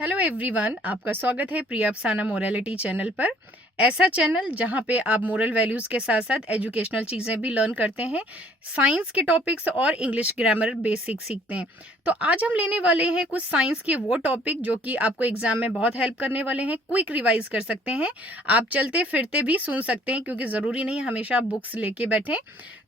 Hello everyone, आपका स्वागत है प्रिया अफसाना मोरालिटी चैनल पर। ऐसा चैनल जहां पे आप मोरल वैल्यूज़ के साथ साथ एजुकेशनल चीज़ें भी लर्न करते हैं, साइंस के टॉपिक्स और इंग्लिश ग्रामर बेसिक सीखते हैं। तो आज हम लेने वाले हैं कुछ साइंस के वो टॉपिक जो कि आपको एग्जाम में बहुत हेल्प करने वाले हैं। क्विक रिवाइज कर सकते हैं, आप चलते फिरते भी सुन सकते हैं क्योंकि ज़रूरी नहीं हमेशा आप बुक्स लेके बैठें।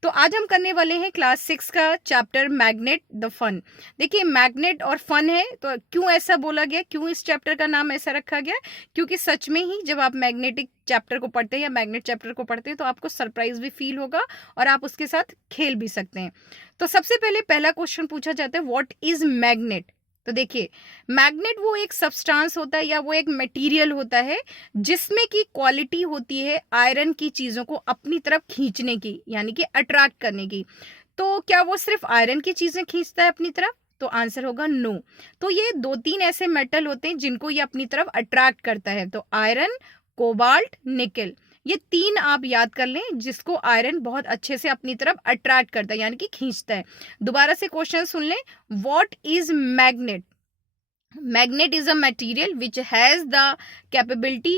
तो आज हम करने वाले हैं क्लास 6 का चैप्टर मैग्नेट द फन। देखिए, मैग्नेट और फन है तो क्यों ऐसा बोला गया, क्यों इस चैप्टर का नाम ऐसा रखा गया? क्योंकि सच में ही जब आप मैग्नेटिक चैप्टर को पढ़ते हैं या मैग्नेट चैप्टर को पढ़ते हैं तो आपको सरप्राइज भी फील होगा और आप उसके साथ खेल भी सकते हैं। तो सबसे पहले पहला क्वेश्चन पूछा जाता है, व्हाट इज मैग्नेट? तो देखिए, मैग्नेट वो एक सब्सटेंस होता है या वो एक मटेरियल होता है जिसमें की क्वालिटी होती है आयरन की चीजों को अपनी तरफ खींचने की, यानी कि अट्रैक्ट करने की। तो क्या वो सिर्फ आयरन की चीजें खींचता है अपनी तरफ? तो आंसर होगा नो। तो ये दो तीन ऐसे मेटल होते हैं जिनको ये अपनी तरफ अट्रैक्ट करता है। तो आयरन, कोबाल्ट, निकेल, ये तीन आप याद कर लें जिसको आयरन बहुत अच्छे से अपनी तरफ अट्रैक्ट करता है यानी कि खींचता है। दोबारा से क्वेश्चन सुन लें, what is magnet? Magnet is a material which has the capability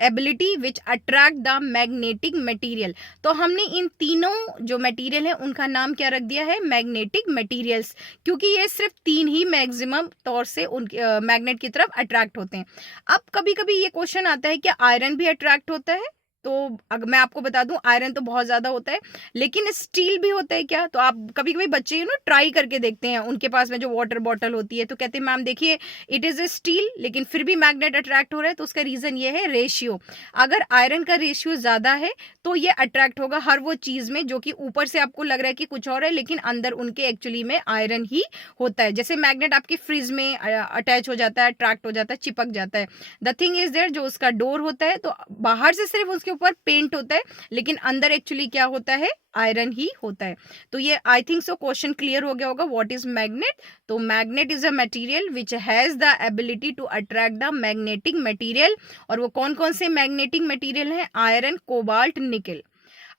ability which attract the magnetic material। तो हमने इन तीनों जो मटेरियल है उनका नाम क्या रख दिया है? मैग्नेटिक मटेरियल्स, क्योंकि ये सिर्फ तीन ही मैक्सिमम तौर से उन मैग्नेट की तरफ अट्रैक्ट होते हैं। अब कभी कभी ये क्वेश्चन आता है कि आयरन भी अट्रैक्ट होता है? तो अगर मैं आपको बता दूं, आयरन तो बहुत ज्यादा होता है, लेकिन स्टील भी होता है क्या? तो आप कभी कभी बच्चे ट्राई करके देखते हैं, उनके पास में जो वाटर बॉटल होती है तो कहते हैं मैम देखिए इट इज ए स्टील लेकिन फिर भी मैग्नेट अट्रैक्ट हो रहा है। तो उसका रीजन ये है रेशियो। अगर आयरन का रेशियो ज्यादा है तो ये अट्रैक्ट होगा हर वो चीज में जो कि ऊपर से आपको लग रहा है कि कुछ और है लेकिन अंदर उनके एक्चुअली में आयरन ही होता है। जैसे मैग्नेट आपके फ्रिज में अटैच हो जाता है, अट्रैक्ट हो जाता है, चिपक जाता है। द थिंग इज देयर, जो उसका डोर होता है तो बाहर से सिर्फ उसके ऊपर पेंट होता है लेकिन अंदर एक्चुअली क्या होता है? आयरन ही होता है। तो ये I think so question clear हो गया होगा, व्हाट इज मैग्नेट? तो magnet is a material which has the ability to attract the magnetic material. और वो कौन कौन से मैग्नेटिक मटेरियल हैं? Iron, cobalt, nickel.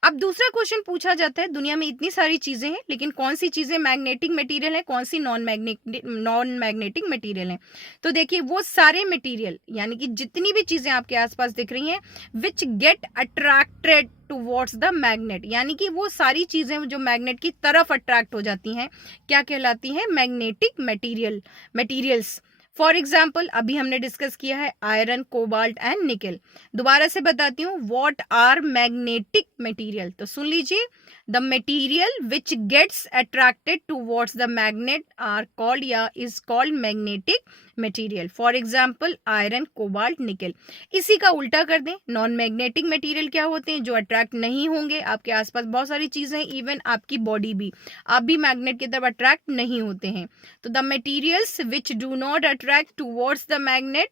अब दूसरा क्वेश्चन पूछा जाता है, दुनिया में इतनी सारी चीजें हैं लेकिन कौन सी चीजें मैग्नेटिक मटेरियल है, कौन सी नॉन मैग्नेटिक मटेरियल है? तो देखिए, वो सारे मटेरियल यानी कि जितनी भी चीजें आपके आसपास दिख रही हैं which get attracted towards the magnet, यानी कि वो सारी चीजें जो मैग्नेट की तरफ अट्रैक्ट हो जाती हैं क्या कहलाती हैं? Magnetic materials. फॉर एग्जाम्पल अभी हमने डिस्कस किया है आयरन, कोबाल्ट एंड निकेल। दोबारा से बताती हूँ, व्हाट आर मैग्नेटिक मटेरियल? तो सुन लीजिए, the material which gets attracted towards the magnet are called या is called magnetic material. For example iron, cobalt, nickel. इसी का उल्टा कर दें, नॉन मैग्नेटिक मटेरियल क्या होते हैं? जो अट्रैक्ट नहीं होंगे। आपके आसपास बहुत सारी चीजें, इवन आपकी बॉडी भी, आप भी मैग्नेट की तरफ अट्रैक्ट नहीं होते हैं। तो the materials which do not attract towards the magnet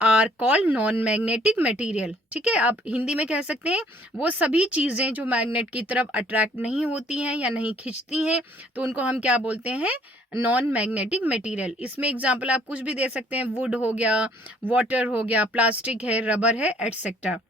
are called non magnetic material. ठीक है, आप हिंदी में कह सकते हैं वो सभी चीजें जो मैग्नेट की तरफ अट्रैक्ट नहीं होती हैं या नहीं खींचती हैं तो उनको हम क्या बोलते हैं? Non magnetic material. इसमें एग्जांपल आप कुछ भी दे सकते हैं, वुड हो गया, वाटर हो गया, प्लास्टिक है, रबर है, एटसेट्रा।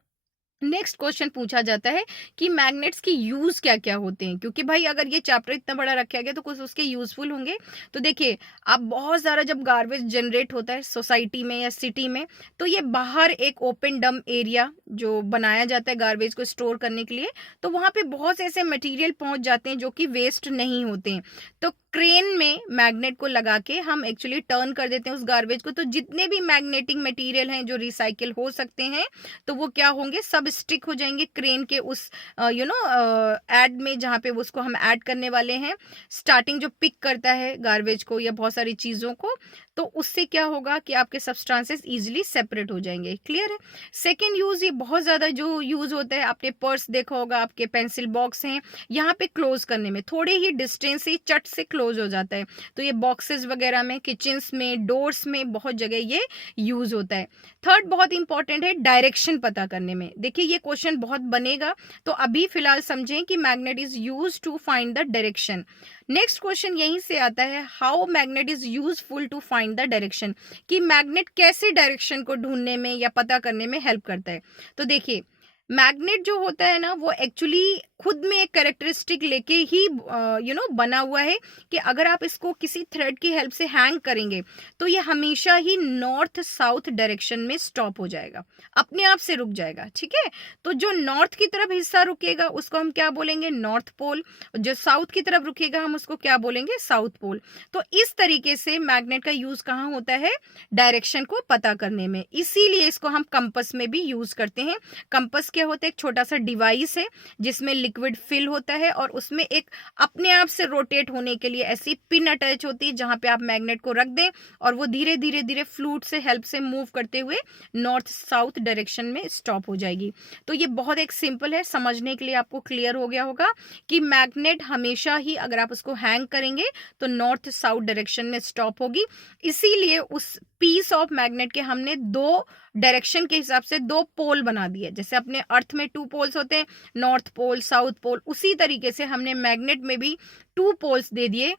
नेक्स्ट क्वेश्चन पूछा जाता है कि मैग्नेट्स की यूज क्या क्या होते हैं, क्योंकि भाई अगर ये चैप्टर इतना बड़ा रखा गया तो कुछ उसके यूजफुल होंगे। तो देखिए, आप बहुत सारा जब गार्बेज जनरेट होता है सोसाइटी में या सिटी में तो ये बाहर एक ओपन डम एरिया जो बनाया जाता है गार्बेज को स्टोर करने के लिए, तो वहां पे बहुत से ऐसे मटेरियल पहुंच जाते हैं जो कि वेस्ट नहीं होते हैं। तो क्रेन में मैग्नेट को लगा के हम एक्चुअली टर्न कर देते हैं उस गार्बेज को। तो जितने भी मैग्नेटिक मटेरियल हैं जो रिसाइकिल हो सकते हैं तो वो क्या होंगे? सब स्टिक हो जाएंगे क्रेन के उस ऐड में जहाँ पे उसको हम ऐड करने वाले हैं। स्टार्टिंग जो पिक करता है गार्बेज को या बहुत सारी चीज़ों को, तो उससे क्या होगा कि आपके सब्सटेंसेस इजीली सेपरेट हो जाएंगे। क्लियर है? सेकेंड यूज, ये बहुत ज़्यादा जो यूज होता है, आपने पर्स देखा होगा, आपके पेंसिल बॉक्स हैं, यहाँ पे क्लोज करने में थोड़े ही डिस्टेंस से चट से क्लोज हो जाता है। तो ये बॉक्सेस वगैरह में, किचन्स में, डोर्स में बहुत जगह ये यूज होता है। थर्ड बहुत इंपॉर्टेंट है डायरेक्शन पता करने में। देखिए, ये क्वेश्चन बहुत बनेगा तो अभी फिलहाल समझें कि magnet is use to find the direction. Next question यहीं से आता है, how magnet is useful to find the direction, कि मैग्नेट कैसे डायरेक्शन को ढूंढने में या पता करने में हेल्प करता है। तो देखिए, मैग्नेट जो होता है ना वो एक्चुअली खुद में एक कैरेक्टरिस्टिक लेके ही बना हुआ है कि अगर आप इसको किसी थ्रेड की हेल्प से हैंग करेंगे तो ये हमेशा ही नॉर्थ साउथ डायरेक्शन में स्टॉप हो जाएगा, अपने आप से रुक जाएगा। ठीक है, तो जो नॉर्थ की तरफ हिस्सा रुकेगा उसको हम क्या बोलेंगे, नॉर्थ पोल। जो साउथ की तरफ रुकेगा हम उसको क्या बोलेंगे, साउथ पोल। तो इस तरीके से मैग्नेट का यूज कहाँ होता है, डायरेक्शन को पता करने में, इसीलिए इसको हम कंपस में भी यूज करते हैं। कंपस क्या होता है, एक छोटा सा डिवाइस है जिसमें लिक्विड फिल होता है और उसमें एक अपने आप से रोटेट होने के लिए ऐसी पिन अटैच होती है जहां पे आप मैग्नेट को रख दें और वो धीरे धीरे धीरे फ्लूइड से हेल्प से मूव करते हुए नॉर्थ साउथ डायरेक्शन में स्टॉप हो जाएगी। तो ये बहुत एक सिंपल है, समझने के लिए आपको क्लियर हो गया होगा कि मैग्नेट हमेशा ही अगर आप उसको हैंग करेंगे तो नॉर्थ साउथ डायरेक्शन में स्टॉप होगी। इसीलिए उस पीस ऑफ मैग्नेट के हमने दो डायरेक्शन के हिसाब से दो पोल बना दिए। जैसे अपने अर्थ में 2 पोल्स होते हैं, नॉर्थ पोल साउथ पोल, उसी तरीके से हमने मैग्नेट में भी 2 पोल्स दे दिए,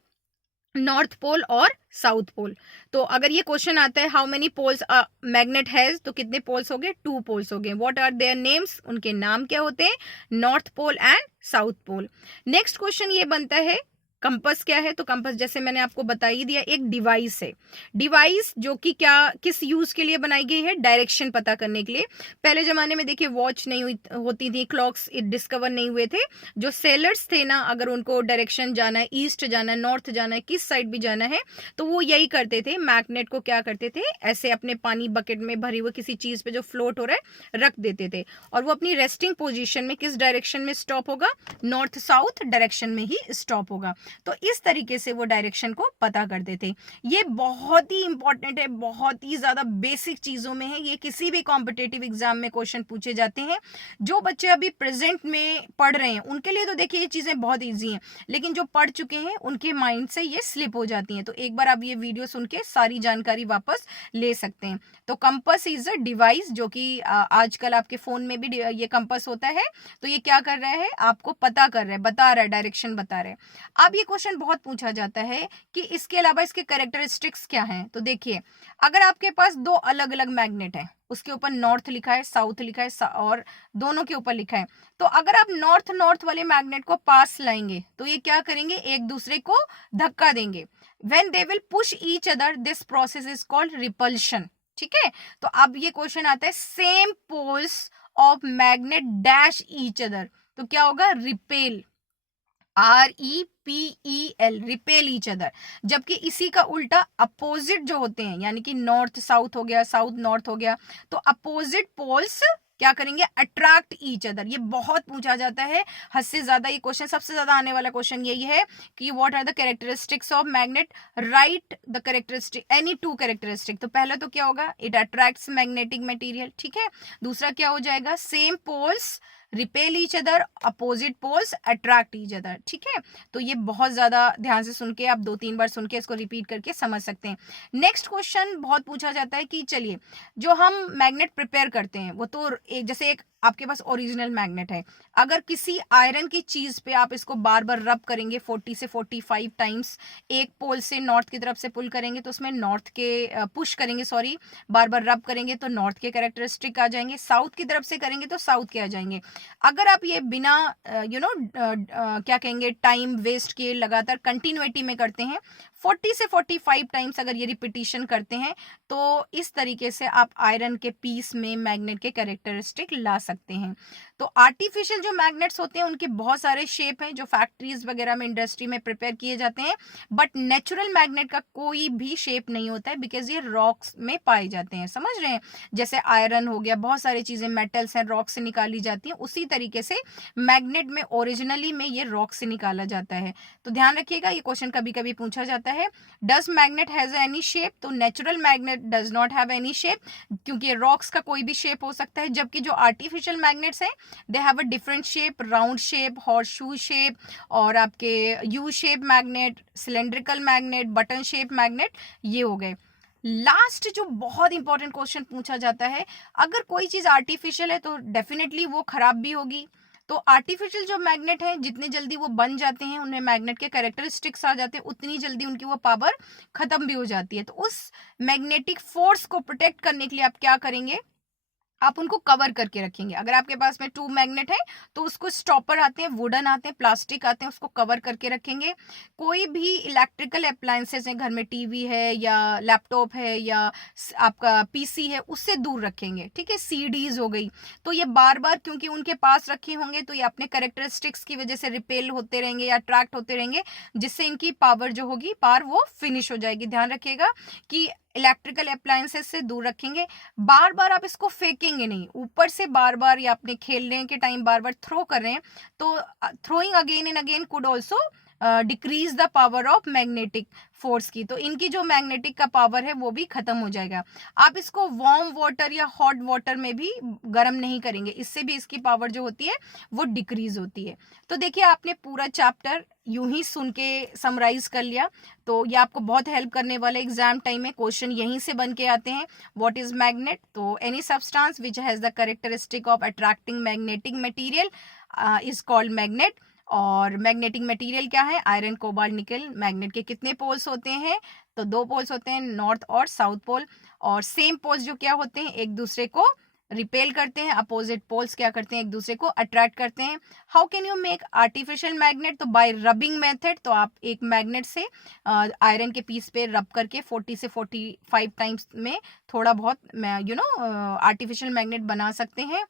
नॉर्थ पोल और साउथ पोल। तो अगर ये क्वेश्चन आता है how many poles magnet has, तो कितने पोल्स हो गए, 2 पोल्स हो गए। व्हाट आर देयर नेम्स, उनके नाम क्या होते हैं, north pole and south pole. Next question ये बनता है कंपास क्या है, तो कंपास जैसे मैंने आपको बता ही दिया, एक डिवाइस है। डिवाइस जो कि क्या किस यूज के लिए बनाई गई है, डायरेक्शन पता करने के लिए। पहले जमाने में देखिए वॉच नहीं होती थी, क्लॉक्स डिस्कवर नहीं हुए थे। जो सेलर्स थे ना, अगर उनको डायरेक्शन जाना है, ईस्ट जाना है, नॉर्थ जाना है, किस साइड भी जाना है, तो वो यही करते थे, मैग्नेट को क्या करते थे, ऐसे अपने पानी बकेट में भरी हुई किसी चीज पे जो फ्लोट हो रहा है रख देते थे और वो अपनी रेस्टिंग पोजिशन में किस डायरेक्शन में स्टॉप होगा, नॉर्थ साउथ डायरेक्शन में ही स्टॉप होगा। तो इस तरीके से वो डायरेक्शन को पता करते थे। ये बहुत ही इंपॉर्टेंट है, बहुत ही ज्यादा बेसिक चीजों में है। ये किसी भी कॉम्पिटेटिव एग्जाम में क्वेश्चन पूछे जाते हैं। जो बच्चे अभी प्रेजेंट में पढ़ रहे हैं उनके लिए तो देखिए ये चीजें बहुत ईजी हैं, लेकिन जो पढ़ चुके हैं उनके माइंड से ये स्लिप हो जाती हैं। तो एक बार आप ये वीडियो सुन के सारी जानकारी वापस ले सकते हैं। तो कंपास इज अ डिवाइस जो कि आजकल आपके फोन में भी ये कंपास होता है। तो ये क्या कर रहा है, आपको पता कर रहा है, बता रहा है, डायरेक्शन बता रहा है। अब ये क्वेश्चन बहुत पूछा जाता है कि इसके अलावा इसके कैरेक्टरिस्टिक्स क्या हैं। तो देखिए, अगर आपके पास दो अलग अलग मैग्नेट है, उसके ऊपर नॉर्थ लिखा है, साउथ लिखा है और दोनों के ऊपर लिखा है, तो अगर आप नॉर्थ नॉर्थ वाले मैग्नेट को पास लाएंगे तो ये क्या करेंगे, एक दूसरे को धक्का देंगे। When they will push each other, this process is called repulsion. ठीक है, तो अब ये क्वेश्चन आता है, same poles of magnet dash each other, तो क्या होगा, repel, REPEL, repel each other. जबकि इसी का उल्टा अपोजिट जो होते हैं, यानी कि नॉर्थ साउथ हो गया, साउथ नॉर्थ हो गया, तो अपोजिट पोल्स क्या करेंगे, अट्रैक्ट ईच अदर। ये बहुत पूछा जाता है, हद से ज्यादा ये क्वेश्चन, सबसे ज्यादा आने वाला क्वेश्चन यही है कि what are the characteristics of magnet, write the characteristic, any two characteristic. तो पहला तो क्या होगा, इट अट्रैक्ट्स मैग्नेटिक मटेरियल। ठीक है, दूसरा क्या हो जाएगा, same poles repel each other, opposite poles attract each other. ठीक है, तो ये बहुत ज्यादा ध्यान से सुन के, आप 2-3 बार सुन के इसको रिपीट करके समझ सकते हैं। नेक्स्ट क्वेश्चन बहुत पूछा जाता है कि चलिए, जो हम मैग्नेट प्रिपेयर करते हैं वो तो जैसे एक आपके पास ओरिजिनल मैग्नेट है, अगर किसी आयरन की चीज पे आप इसको बार बार रब करेंगे 40 से 45 टाइम्स, एक पोल से नॉर्थ की तरफ से पुल करेंगे तो उसमें नॉर्थ के पुश करेंगे, सॉरी, बार बार रब करेंगे तो नॉर्थ के कैरेक्टरिस्टिक आ जाएंगे, साउथ की तरफ से करेंगे तो साउथ के आ जाएंगे। अगर आप ये बिना क्या कहेंगे, टाइम वेस्ट किए लगातार कंटिन्यूटी में करते हैं, 40 से 45 टाइम्स अगर ये रिपीटिशन करते हैं, तो इस तरीके से आप आयरन के पीस में मैग्नेट के कैरेक्टरिस्टिक ला सकते हैं। तो आर्टिफिशियल जो मैग्नेट्स होते हैं उनके बहुत सारे शेप हैं जो फैक्ट्रीज वगैरह में, इंडस्ट्री में प्रिपेयर किए जाते हैं, बट नेचुरल मैग्नेट का कोई भी शेप नहीं होता है, बिकॉज ये रॉक्स में पाए जाते हैं। समझ रहे हैं, जैसे आयरन हो गया, बहुत सारी चीजें मेटल्स हैं, रॉक से निकाली जाती हैं, उसी तरीके से मैग्नेट में ओरिजिनली में ये रॉक से निकाला जाता है। तो ध्यान रखिएगा, ये क्वेश्चन कभी कभी पूछा जाता है, does magnet has any shape, तो natural magnet does not have any shape, क्योंकि रॉक्स का कोई भी शेप हो सकता है, जबकि जो आर्टिफिशियल मैग्नेट्स हैं they have a different shape, round shape, horse shoe shape, और आपके U shape magnet, cylindrical magnet, button shape magnet, ये हो गए। लास्ट जो बहुत इंपॉर्टेंट क्वेश्चन पूछा जाता है, अगर कोई चीज आर्टिफिशियल है तो डेफिनेटली वो खराब भी होगी। तो आर्टिफिशियल जो मैग्नेट है, जितने जल्दी वो बन जाते हैं, उनमें मैग्नेट के कैरेक्टरिस्टिक्स आ जाते हैं, उतनी जल्दी उनकी वो पावर खत्म भी हो जाती है। तो उस मैग्नेटिक फोर्स को प्रोटेक्ट करने के लिए आप क्या करेंगे, आप उनको कवर करके रखेंगे। अगर आपके पास में ट्यूब मैग्नेट है तो उसको स्टॉपर आते हैं, वुडन आते हैं, प्लास्टिक आते हैं, उसको कवर करके रखेंगे। कोई भी इलेक्ट्रिकल अप्लायंसेस है घर में, टीवी है या लैपटॉप है या आपका पीसी है, उससे दूर रखेंगे। ठीक है, सीडीज हो गई, तो ये बार बार क्योंकि उनके पास रखे होंगे तो ये अपने कैरेक्टरिस्टिक्स की वजह से रिपेल होते रहेंगे या अट्रैक्ट होते रहेंगे, जिससे इनकी पावर जो होगी पावर वो फिनिश हो जाएगी। ध्यान रखिएगा कि इलेक्ट्रिकल अप्लायंसेस से दूर रखेंगे। बार बार आप इसको फेंकेंगे नहीं, ऊपर से बार बार या अपने खेलने के टाइम बार बार थ्रो कर रहे हैं तो throwing again and again could also decrease the power of magnetic force की, तो इनकी जो मैग्नेटिक का पावर है वो भी खत्म हो जाएगा। आप इसको वार्म वाटर या हॉट वाटर में भी गर्म नहीं करेंगे, इससे भी इसकी पावर जो होती है वो डिक्रीज होती है। तो देखिए आपने पूरा चैप्टर यूं ही सुन के समराइज कर लिया, तो ये आपको बहुत हेल्प करने वाला एग्जाम टाइम में। क्वेश्चन यहीं से बन के आते हैं। What is magnet? तो any substance which has the characteristic of attracting magnetic material is called magnet. और मैग्नेटिक मटेरियल क्या है? आयरन, कोबाल्ट, निकल। मैग्नेट के कितने पोल्स होते हैं? तो 2 पोल्स होते हैं, नॉर्थ और साउथ पोल। और सेम पोल्स जो क्या होते हैं, एक दूसरे को रिपेल करते हैं, अपोजिट पोल्स क्या करते हैं, एक दूसरे को अट्रैक्ट करते हैं। How can you make artificial magnet? तो बाय रबिंग मेथड। तो आप एक मैग्नेट से आयरन के पीस पे रब करके 40 से 45 टाइम्स में थोड़ा बहुत आर्टिफिशियल मैग्नेट बना सकते हैं।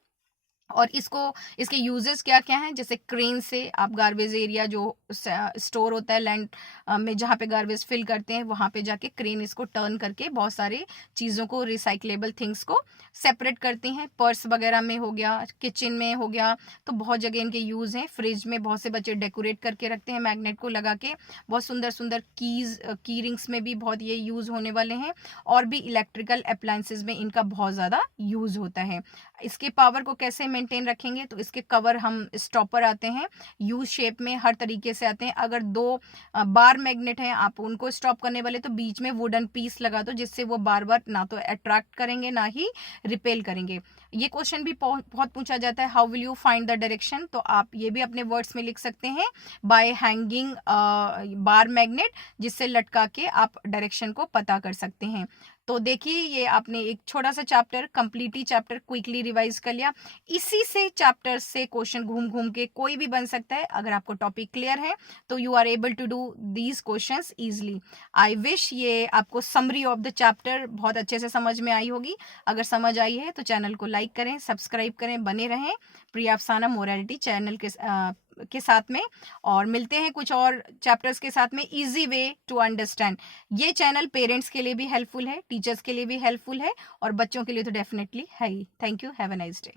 और इसके यूजेस क्या क्या हैं? जैसे क्रेन से आप गार्बेज एरिया जो स्टोर होता है लैंड में, जहाँ पे गार्बेज फिल करते हैं, वहाँ पे जाके क्रेन इसको टर्न करके बहुत सारे चीज़ों को, रिसाइक्लेबल थिंग्स को सेपरेट करते हैं। पर्स वगैरह में हो गया, किचन में हो गया, तो बहुत जगह इनके यूज़ हैं। फ्रिज में बहुत से बच्चे डेकोरेट करके रखते हैं मैग्नेट को लगा के। बहुत सुंदर सुंदर की रिंग्स में भी बहुत ये यूज़ होने वाले हैं। और भी इलेक्ट्रिकल अप्लायंसेज में इनका बहुत ज़्यादा यूज़ होता है। इसके पावर को कैसे मेंटेन रखेंगे? तो इसके कवर हम स्टॉपर आते हैं, यू शेप में हर तरीके से आते हैं। अगर 2 बार मैग्नेट हैं, आप उनको स्टॉप करने वाले, तो बीच में वुडन पीस लगा दो, जिससे वो बार बार ना तो अट्रैक्ट करेंगे ना ही रिपेल करेंगे। ये क्वेश्चन भी बहुत पूछा जाता है, how will you find the direction? तो आप ये भी अपने वर्ड्स में लिख सकते हैं, बाय हैंगिंग बार मैग्नेट, जिससे लटका के आप डायरेक्शन को पता कर सकते हैं। तो देखिए ये आपने एक छोटा सा chapter, completely chapter quickly revise कर लिया। इसी से चैप्टर से क्वेश्चन घूम घूम के कोई भी बन सकता है। अगर आपको टॉपिक क्लियर है तो you are able to do these questions easily. I wish ये आपको समरी ऑफ द चैप्टर बहुत अच्छे से समझ में आई होगी। अगर समझ आई है तो चैनल को लाइक करें, सब्सक्राइब करें, बने रहें प्रिया अफसाना मोरालिटी चैनल के साथ में। और मिलते हैं कुछ और चैप्टर्स के साथ में, इजी वे टू अंडरस्टैंड। ये चैनल पेरेंट्स के लिए भी हेल्पफुल है, टीचर्स के लिए भी हेल्पफुल है, और बच्चों के लिए तो डेफिनेटली है ही। Thank you, have a nice day.